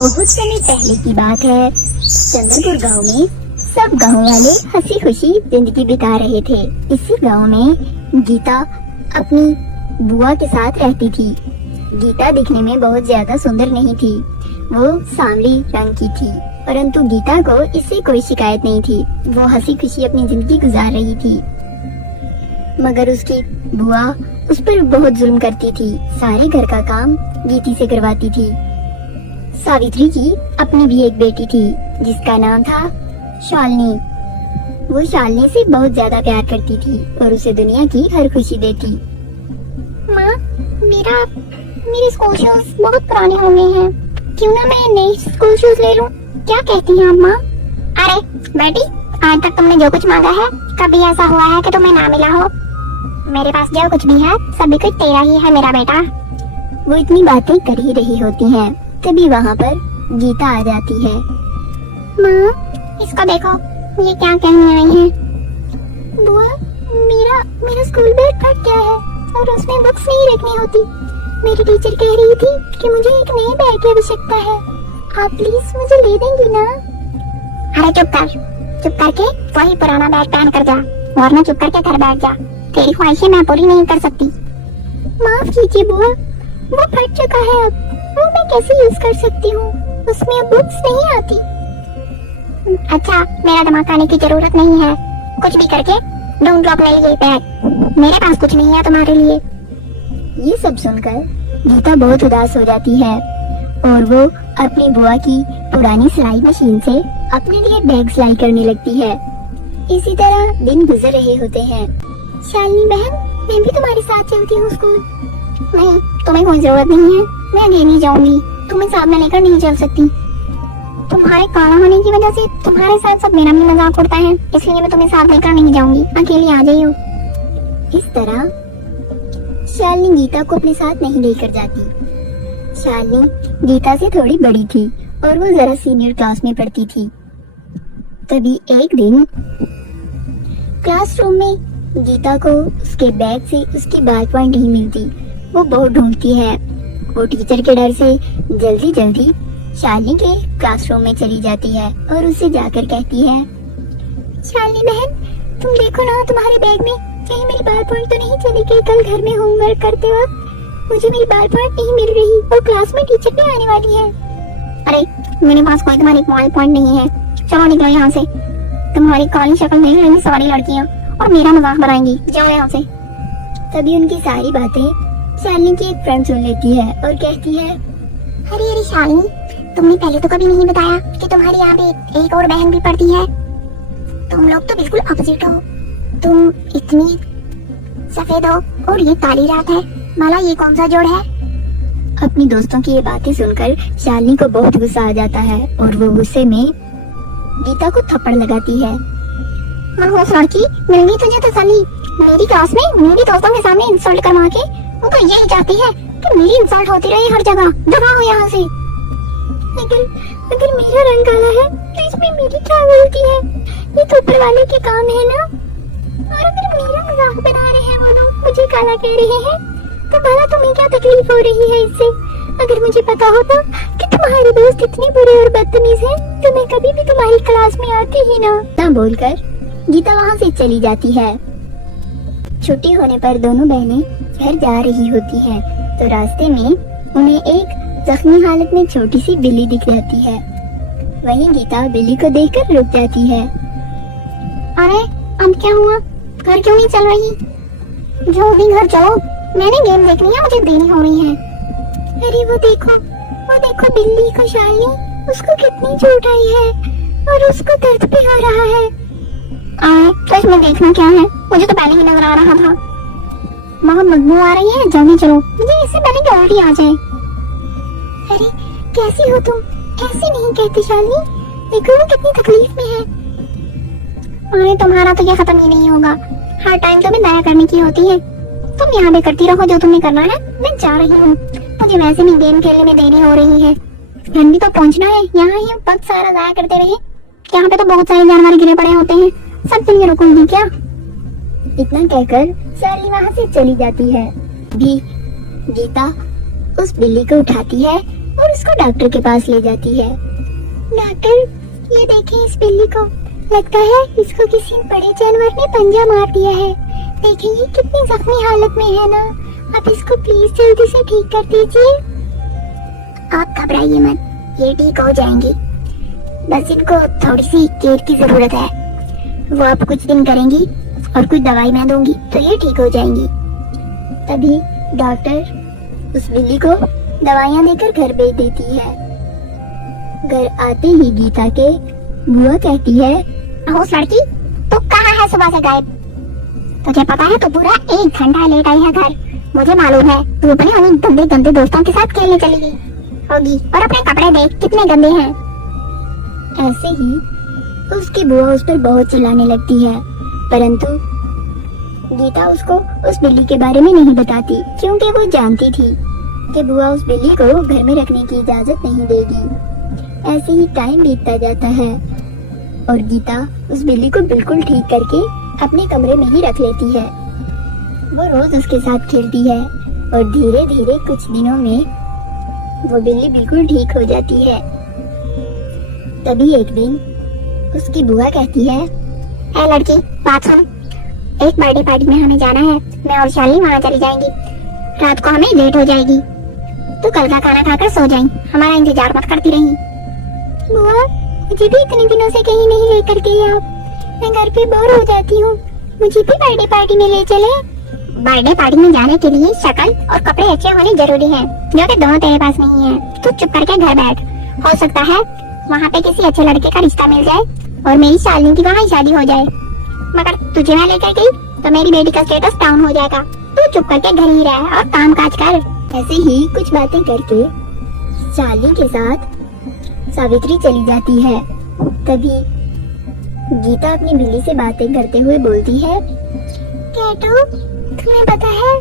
बहुत समय पहले की बात है। चंद्रपुर गांव में सब गांव वाले हंसी खुशी जिंदगी बिता रहे थे। इसी गांव में गीता अपनी बुआ के साथ रहती थी। गीता दिखने में बहुत ज्यादा सुंदर नहीं थी, वो सांवली रंग की थी, परंतु गीता को इससे कोई शिकायत नहीं थी। वो हंसी खुशी अपनी जिंदगी गुजार रही थी, मगर उसकी बुआ उस पर बहुत जुल्म करती थी। सारे घर का काम गीती से करवाती थी। सावित्री की अपनी भी एक बेटी थी जिसका नाम था शालिनी। वो शालिनी से बहुत ज्यादा प्यार करती थी और उसे दुनिया की हर खुशी देती। माँ, मेरे स्कूल शूज बहुत पुराने हो गए हैं, क्यों ना मैं नए स्कूल शूज ले लूं? क्या कहती हैं आप माँ? अरे बेटी, आज तक तुमने जो कुछ मांगा है, कभी ऐसा हुआ है कि तुम्हें ना मिला हो? मेरे पास जो कुछ भी है सभी कुछ तेरा ही है मेरा बेटा। वो इतनी बातें कर ही रही होती हैं, तभी वहाँ पर गीता आ जाती है। माँ, इसको देखो, ये क्या कहने आई है? बुआ, मेरा स्कूल बैग फट गया है और उसमें बुक्स नहीं रखनी होती। मेरी टीचर कह रही थी कि मुझे एक नए बैग की आवश्यकता है। आप प्लीज मुझे ले देंगी ना? अरे चुप करके वही पुराना बैग पहन कर जा, वरना चुप करके घर बैठ जा। तेरी ख्वाहिशें मैं पूरी नहीं कर सकती। माफ कीजिए बुआ, वो फट चुका है अब, वो मैं कैसे यूज कर सकती हूँ? उसमें अब बुक्स नहीं आती। अच्छा, मेरा दिमाग खाने की जरूरत नहीं है, कुछ भी करके ढूंढ लो अपने लिए बैग। मेरे पास कुछ नहीं है तुम्हारे लिए। ये सब सुनकर गीता बहुत उदास हो जाती है और वो अपनी बुआ की पुरानी सिलाई मशीन से अपने लिए बैग सिलाई करने लगती है। इसी तरह दिन गुजर रहे होते हैं। शालिनी बहन, मैं भी तुम्हारे साथ चलती हूँ स्कूल। नहीं, तुम्हें कोई जरूरत नहीं है, मैं अकेले नहीं जाऊंगी। तुम्हें साथ में लेकर नहीं चल सकती। तुम्हारे काला होने की वजह से तुम्हारे साथ सब मेरा भी मजाक उड़ता है, इसलिए मैं तुम्हें साथ लेकर नहीं जाऊंगी, अकेले आ जाइयो। इस तरह शालिनी गीता को अपने साथ नहीं लेकर जाती। शालिनी गीता से थोड़ी बड़ी थी और वो जरा सीनियर क्लास में पढ़ती थी। तभी एक दिन क्लासरूम में गीता को उसके बैग से उसकी बाल पॉइंट नहीं मिलती। वो बहुत ढूंढती है। वो टीचर के डर से जल्दी जल्दी शालिनी के क्लासरूम में चली जाती है और उसे जाकर कहती है, शालिनी बहन, तुम देखो ना तुम्हारे बैग में कहीं मेरी बाल पॉइंट तो नहीं चली गई? कल घर में होमवर्क करते वक्त मुझे मेरी बाल पॉइंट नहीं मिल रही और क्लास में टीचर भी आने वाली है। अरे मेरे पास कोई तुम्हारी बाल पॉइंट नहीं है, चलो निकलो यहाँ से। तुम्हारी काली शक्ल देख लेंगी सारी लड़कियाँ और मेरा मजाक बनाएंगी, जाओ यहाँ से। तभी उनकी सारी बातें शालिनी की एक फ्रेंड सुन लेती है और कहती है, अरे शालिनी, तुमने पहले तो कभी नहीं बताया कि तुम्हारी यहाँ पे एक और बहन भी पढ़ती है। तुम लोग तो बिल्कुल अपोजिट हो। तुम इतनी सफेद हो और ये काली रात है, माला ये कौन सा जोड़ है? अपनी दोस्तों की ये बातें सुनकर शालिनी को बहुत गुस्सा आ जाता है और वो गुस्से में गीता को थप्पड़ लगाती है। मनहूस लड़की, मिल गई तुझे तसल्ली। मेरी क्लास में मेरी दोस्तों के सामने इंसल्ट करवा के वो तो यही चाहती है कि मेरी इंसल्ट होती रहे हर जगह। दबा हो यहाँ से। अगर मेरा रंग काला है तो इसमें मेरी क्या गलती है? ये तो ऊपर वाले के काम है ना। और अगर मेरा मजाक बना रहे हैं वो लोग, मुझे काला कह रहे हैं, तो भला तुम्हें क्या तकलीफ हो रही है इससे? अगर मुझे पता होता कि तुम्हारे दोस्त इतने बुरे और बदतमीज हैं, तो मैं कभी भी तुम्हारी क्लास में आती ही ना बोलकर गीता वहाँ से चली जाती है। छुट्टी होने पर दोनों बहनें घर जा रही होती हैं, तो रास्ते में उन्हें एक जख्मी हालत में छोटी सी बिल्ली दिख जाती है। वहीं गीता बिल्ली को देखकर रुक जाती है। अरे अब क्या हुआ? घर क्यों नहीं चल रही? जो भी घर चलो, मैंने गेम देखनी है, मुझे देरी हो रही है। अरे वो देखो बिल्ली को शालिनी, उसको कितनी चोट आई है और उसको दर्द भी हो रहा है। तो इसमें देखना क्या है? मुझे तो पहले ही नजर आ रहा था। बहुत बदबू आ रही है, जल्दी चलो, मुझे इससे पहले कि उल्टी आ जाए। अरे कैसी हो तुम? ऐसे नहीं कहती शालिनी, देखो वो कितनी तकलीफ में है। अरे तुम्हारा तो ये खत्म ही नहीं होगा, हर टाइम तुम्हें दया करने की होती है। तुम यहाँ पे करती रहो जो तुम्हें करना है, मैं जा रही हूँ। मुझे वैसे भी गेम खेलने में देरी हो रही है, घर भी तो पहुँचना है। यहाँ ही वक्त सारा जाया करते रहे, यहाँ पे तो बहुत सारे जानवर गिरे पड़े होते हैं, सब के लिए रुकूंगी क्या? इतना कहकर शालिनी वहाँ से चली जाती है। भी गीता उस बिल्ली को उठाती है और उसको डॉक्टर के पास ले जाती है। डॉक्टर, ये देखें इस बिल्ली को, लगता है इसको किसी बड़े जानवर ने पंजा मार दिया है। देखें ये कितनी जख्मी हालत में है ना, आप इसको प्लीज जल्दी से ठीक कर दीजिए। आप घबराइए मत, ये ठीक हो जाएंगी, बस इनको थोड़ी सी केयर की जरूरत है। वो आप कुछ दिन करेंगी और कुछ दवाई मैं दूंगी तो ये ठीक हो जाएंगी। तभी डॉक्टर उस बिल्ली को दवाइयां देकर घर भेज देती है। घर आते ही गीता के बुआ कहती है, होश लड़की, तू कहाँ है सुबह से गायब? तुझे पता है तू पूरा 1 घंटा लेट आई है घर। मुझे मालूम है तू अपने उन्हीं गंदे गंदे दोस्तों के साथ खेलने चली गई होगी, और अपने कपड़े देख कितने गंदे हैं। ऐसे ही उसकी बुआ उस पर बहुत चिल्लाने लगती है, परंतु गीता उसको उस बिल्ली के बारे में नहीं बताती, क्योंकि वो जानती थी कि बुआ उस बिल्ली को घर में रखने की इजाजत नहीं देगी। ऐसे ही टाइम बीतता जाता है और गीता उस बिल्ली को बिल्कुल ठीक करके अपने कमरे में ही रख लेती है। वो रोज उसके साथ खेलती है और धीरे धीरे कुछ दिनों में वो बिल्ली बिल्कुल ठीक हो जाती है। तभी एक दिन उसकी बुआ कहती है, ए लड़की, बात सुन, एक बर्थडे पार्टी में हमें जाना है, मैं और शालिनी वहाँ चली जाएंगी। रात को हमें लेट हो जाएगी, तो कल का खाना खाकर सो जाएं, हमारा इंतजार मत करती रही। बुआ, मुझे भी इतने दिनों से कहीं नहीं लेकर गई आप, मैं घर पे बोर हो जाती हूँ, मुझे भी बर्थडे पार्टी में ले चले। बर्थडे पार्टी में जाने के लिए शक्ल और कपड़े अच्छे होने जरूरी हैं, जो कि दोनों तेरे पास नहीं है। तू चुप करके घर बैठ, हो सकता है वहाँ पे किसी अच्छे लड़के का रिश्ता मिल जाए और मेरी शालिनी की वहाँ शादी हो जाए, मगर तुझे मैं लेकर गई तो मेरी बेटी का स्टेटस डाउन हो जाएगा। तू चुप करके घर ही रह और काम काज कर। ऐसे ही कुछ बातें करके शालिनी के साथ सावित्री चली जाती है। तभी गीता अपनी बिल्ली से बातें करते हुए बोलती है, कैटो, तुम्हें पता है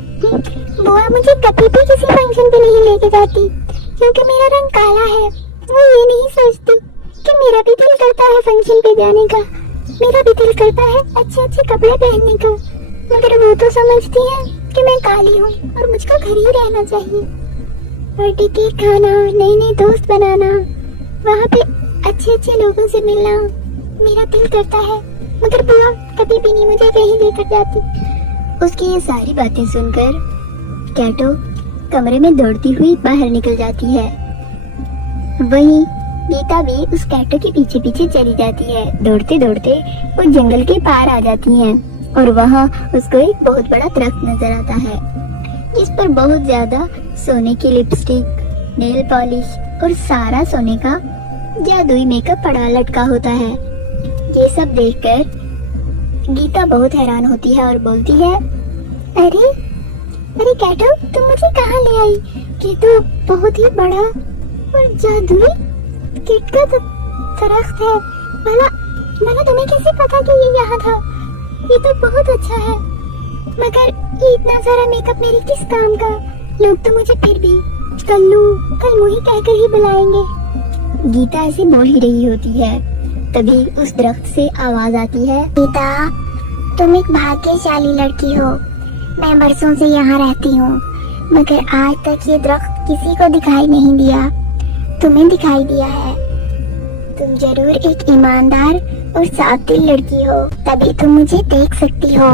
बुआ मुझे कभी भी किसी फंक्शन पे नहीं लेके जाती, क्योंकि मेरा रंग काला है। वो ये नहीं सोचती कि मेरा भी दिल करता है फंक्शन पे जाने का, मेरा भी दिल करता है अच्छे अच्छे कपड़े पहनने का, मगर वो तो समझती है कि मैं काली हूँ और मुझको घर ही रहना चाहिए। पार्टी केक खाना, नए नए दोस्त बनाना, वहाँ पे अच्छे अच्छे लोगों से मिलना मेरा दिल करता है, मगर बुआ कभी भी नहीं मुझे कहीं लेकर जाती। उसकी ये सारी बातें सुनकर कैटो कमरे में दौड़ती हुई बाहर निकल जाती है। वहीं गीता भी उस कैटो के पीछे पीछे चली जाती है। दौड़ते दौड़ते वो जंगल के पार आ जाती हैं और वहाँ उसको एक बहुत बड़ा दरख्त नजर आता है, जिस पर बहुत ज्यादा सोने की लिपस्टिक, नेल पॉलिश और सारा सोने का जादुई मेकअप पड़ा लटका होता है। ये सब देखकर गीता बहुत हैरान होती है और बोलती है, अरे अरे कैटो, तुम मुझे कहाँ ले आई? ये तो बहुत ही बड़ा और जादुई कीट का दरख्त है। भला तुम्हें कैसे पता कि ये यहाँ था? ये तो बहुत अच्छा है, मगर ये इतना सारा मेकअप मेरे किस काम का? लोग तो मुझे फिर भी कल्लू कलमुही कहकर ही बुलाएंगे। गीता ऐसे बोल ही रही होती है, तभी उस दरख्त से आवाज आती है, गीता, तुम एक भाग्यशाली लड़की हो। मैं बरसों से यहाँ रहती हूँ, मगर आज तक ये दरख्त किसी को दिखाई नहीं दिया। तुम्हें दिखाई दिया है। तुम जरूर एक ईमानदार और साफ दिल लड़की हो, तभी तुम मुझे देख सकती हो।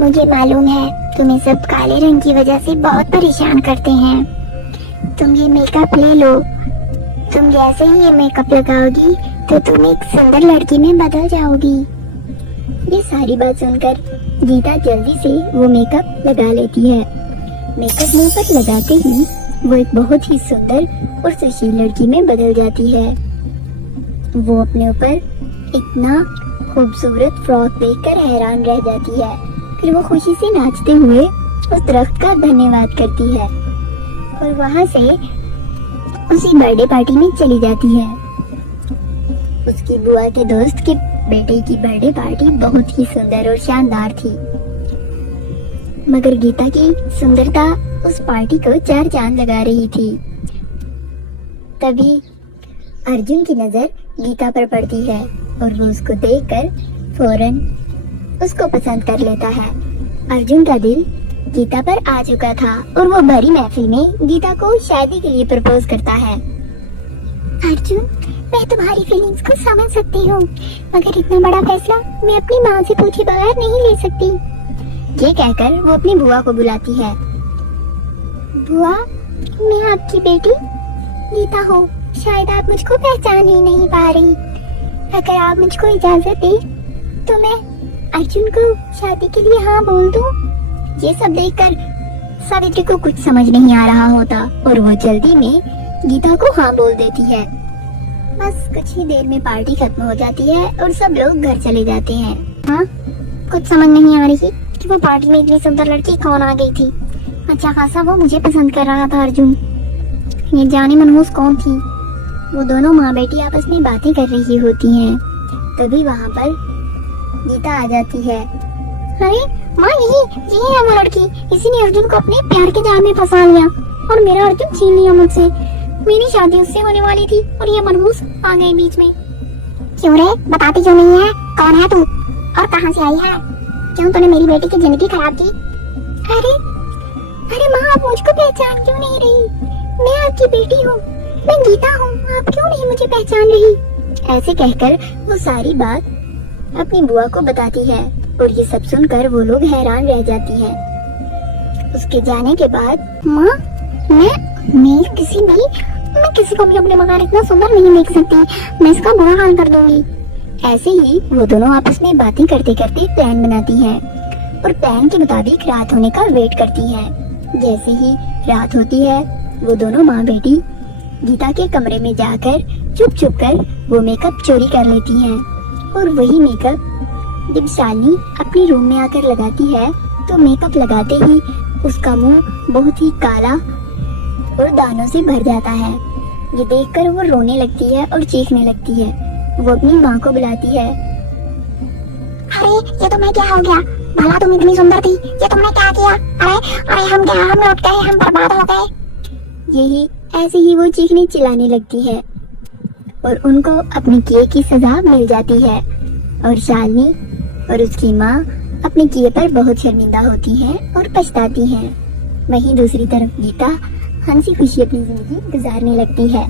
मुझे मालूम है तुम्हें सब काले रंग की वजह से बहुत परेशान करते हैं। तुम ये मेकअप ले लो। तुम जैसे ही ये मेकअप लगाओगी तो तुम एक सुंदर लड़की में बदल जाओगी। ये सारी बात सुनकर गीता जल्दी से वो मेकअप लगा लेती है। मेकअप मुंह पर लगाते ही वो एक बहुत ही सुंदर और सुशील लड़की में बदल जाती है। वो अपने ऊपर इतना खूबसूरत फ्रॉक देखकर हैरान रह जाती है। फिर वो खुशी से नाचते हुए उस दरख्त का धन्यवाद करती है और वहाँ से उसी बर्थडे पार्टी में चली जाती है। उसकी बुआ के दोस्त के बेटे की बर्थडे पार्टी बहुत ही सुंदर और शानदार थी, मगर गीता की सुंदरता उस पार्टी को 4 चांद लगा रही थी। तभी अर्जुन की नजर गीता पर पड़ती है और वो उसको देखकर फौरन उसको पसंद कर लेता है। अर्जुन का दिल गीता पर आ चुका था और वो भरी महफिल में गीता को शादी के लिए प्रपोज करता है। अर्जुन, मैं तुम्हारी फीलिंग्स को समझ सकती हूँ, मगर इतना बड़ा फैसला मैं अपनी माँ से पूछे बगैर नहीं ले सकती। ये कहकर वो अपनी बुआ को बुलाती है। बुआ, मैं आपकी बेटी गीता हूँ। शायद आप मुझको पहचान ही नहीं पा रही। अगर आप मुझको इजाजत दे तो मैं अर्जुन को शादी के लिए हाँ बोल दूँ। ये सब देखकर सावित्री को कुछ समझ नहीं आ रहा होता और वो जल्दी में गीता को हाँ बोल देती है। बस कुछ ही देर में पार्टी खत्म हो जाती है और सब लोग घर चले जाते हैं। हाँ, कुछ समझ नहीं आ रही कि वो पार्टी में इतनी सुंदर लड़की कौन आ गई थी। अच्छा खासा वो मुझे पसंद कर रहा था अर्जुन। ये जाने मनहूस कौन थी। वो दोनों माँ बेटी आपस में बातें कर रही होती हैं। तभी वहाँ पर गीता आ जाती है। अरे माँ, यही है वो लड़की। इसी ने अर्जुन को अपने प्यार के जाल में फंसा लिया और मेरा अर्जुन छीन लिया मुझसे। मेरी शादी उससे होने वाली थी और ये मनहूस आ गई बीच में। क्यों रे, बताती क्यों नहीं है? कौन है तू और कहाँ से आई है? क्यों तूने मेरी बेटी की जिंदगी खराब की? अरे माँ, आप मुझको पहचान क्यों नहीं रही? मैं आपकी बेटी हूँ, मैं गीता हूँ। आप क्यों नहीं मुझे पहचान रही? ऐसे कहकर वो सारी बात अपनी बुआ को बताती है और ये सब सुनकर वो लोग हैरान रह जाती हैं। उसके जाने के बाद माँ, मैं किसी को भी अपने मकान इतना सुंदर नहीं देख सकती। मैं इसका बुरा हाल कर दूंगी। ऐसे ही वो दोनों आपस में बातें करते करते प्लान बनाती हैं और प्लान के मुताबिक रात होने का वेट करती हैं। जैसे ही रात होती है वो दोनों माँ बेटी गीता के कमरे में जाकर चुप कर वो मेकअप चोरी कर लेती हैं और वही मेकअप जब शालिनी अपने रूम में आकर लगाती है तो मेकअप लगाते ही उसका मुंह बहुत ही काला और दानों से भर जाता है। ये देखकर वो रोने लगती है और चीखने लगती है। वो अपनी माँ को बुलाती है। अरे ये तुम्हें क्या हो गया? भला तुम इतनी सुंदर थी, ये तुमने क्या किया? अरे हम लौट गए, हम बर्बाद हो गए। यही ऐसे ही वो चीखने चिल्लाने लगती है और उनको अपने किए की सजा मिल जाती है और शालिनी और उसकी माँ अपने किए पर बहुत शर्मिंदा होती है और पछताती हैं। वहीं दूसरी तरफ गीता हंसी खुशी अपनी जिंदगी गुजारने लगती है।